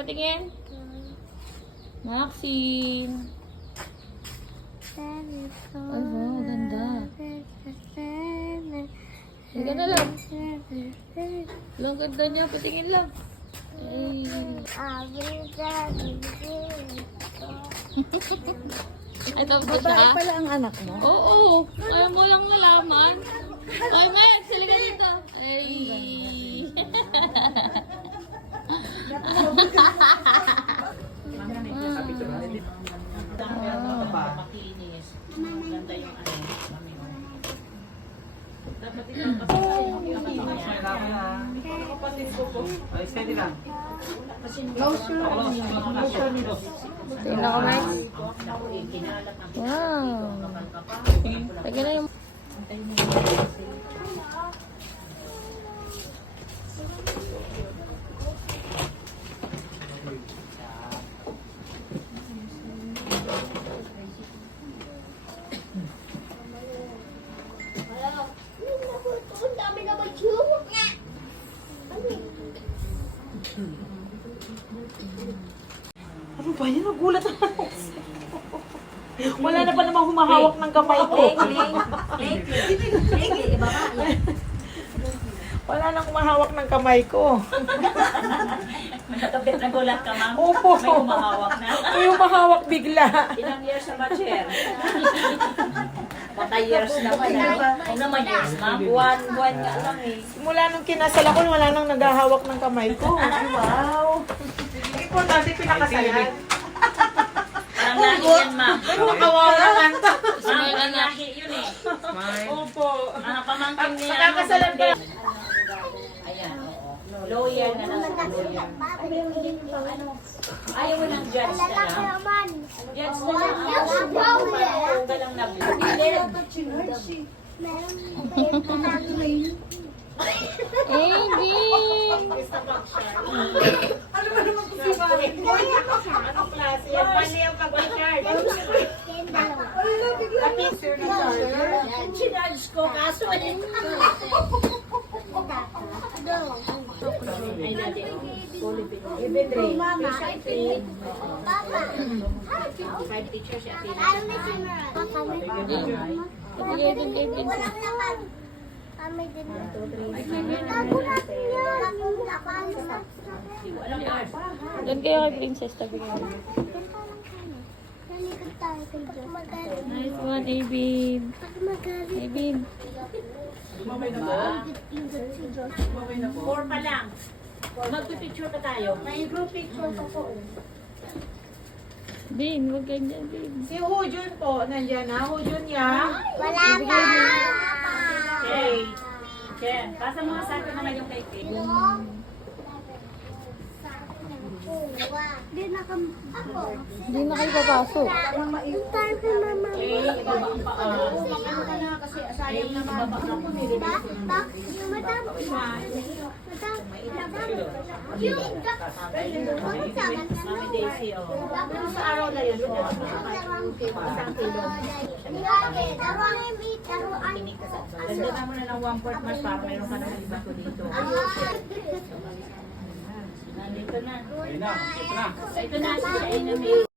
patingin. Maxine. Ay, wow, ganda. Higa na lang. Lang ganda niya, patingin lang. Ay. Ito ba siya? Babae pala ang anak mo? Oo, ayaw mo lang nalaman. Ay, Max, halika dito. Ay. Makinis. Ganda yung ano. Dapat ikaw kasi Tingnan ko, Max. Wow. Lagyan na yung... Ano ba yan? Nagulat ako. Wala na pa namang humahawak ng kamay ko. Wala nang humahawak ng kamay ko. Nakapit na gulat ka, ma'am. Opo. May humahawak na. May humahawak bigla. Ilang years na ba, Chair? Baka years naman. Ano naman years, ma'am? Buwan nga lang eh. Simula nung kinasal ako, wala nang naghahawak ng kamay ko. Wow. Importante pinakasalan. Parang lahi yan, ma'am. Pero kawalan to. Ma'am, parang lahi yun eh. Opo. Mga pamangkin niya. Magkakasalan ba? Ayan, oo. Lawyer na lang. Lawyer. Ayaw mo ng judge na lang. Judge na lang. Kung galang na Aiden! Ano ba naman kung si Mami? Anong klase yan? Mali ang pag-charge. Wala, bigla. Sinudge ko, kaso eh. Ay, dati. Even Ray. Siya ipin. Five teachers siya ipin. Aiden, Aiden. Doon kayo kay Princess, tabi kayo. Nice one, Aiden. Aiden. Four pa lang. Magpipicture pa tayo. May group picture pa po. Bin, huwag ganyan, Bin. Si Hujun po, nandiyan na. Hujun ya. Wala pa. Okay. Chen, pasa mo sa akin naman yung kay Pete. Hindi na ako. Hindi na kayo papasok. Yung time kay mama. Ibaba ang paa. Sayang naman. Diba? Bak, madam. Yung Mami Daisy, oh. sa araw na yun. Ganda naman na ng 1/4 mas para mayroon ka naman iba ko dito. Nandito na. Ito na. Ito na.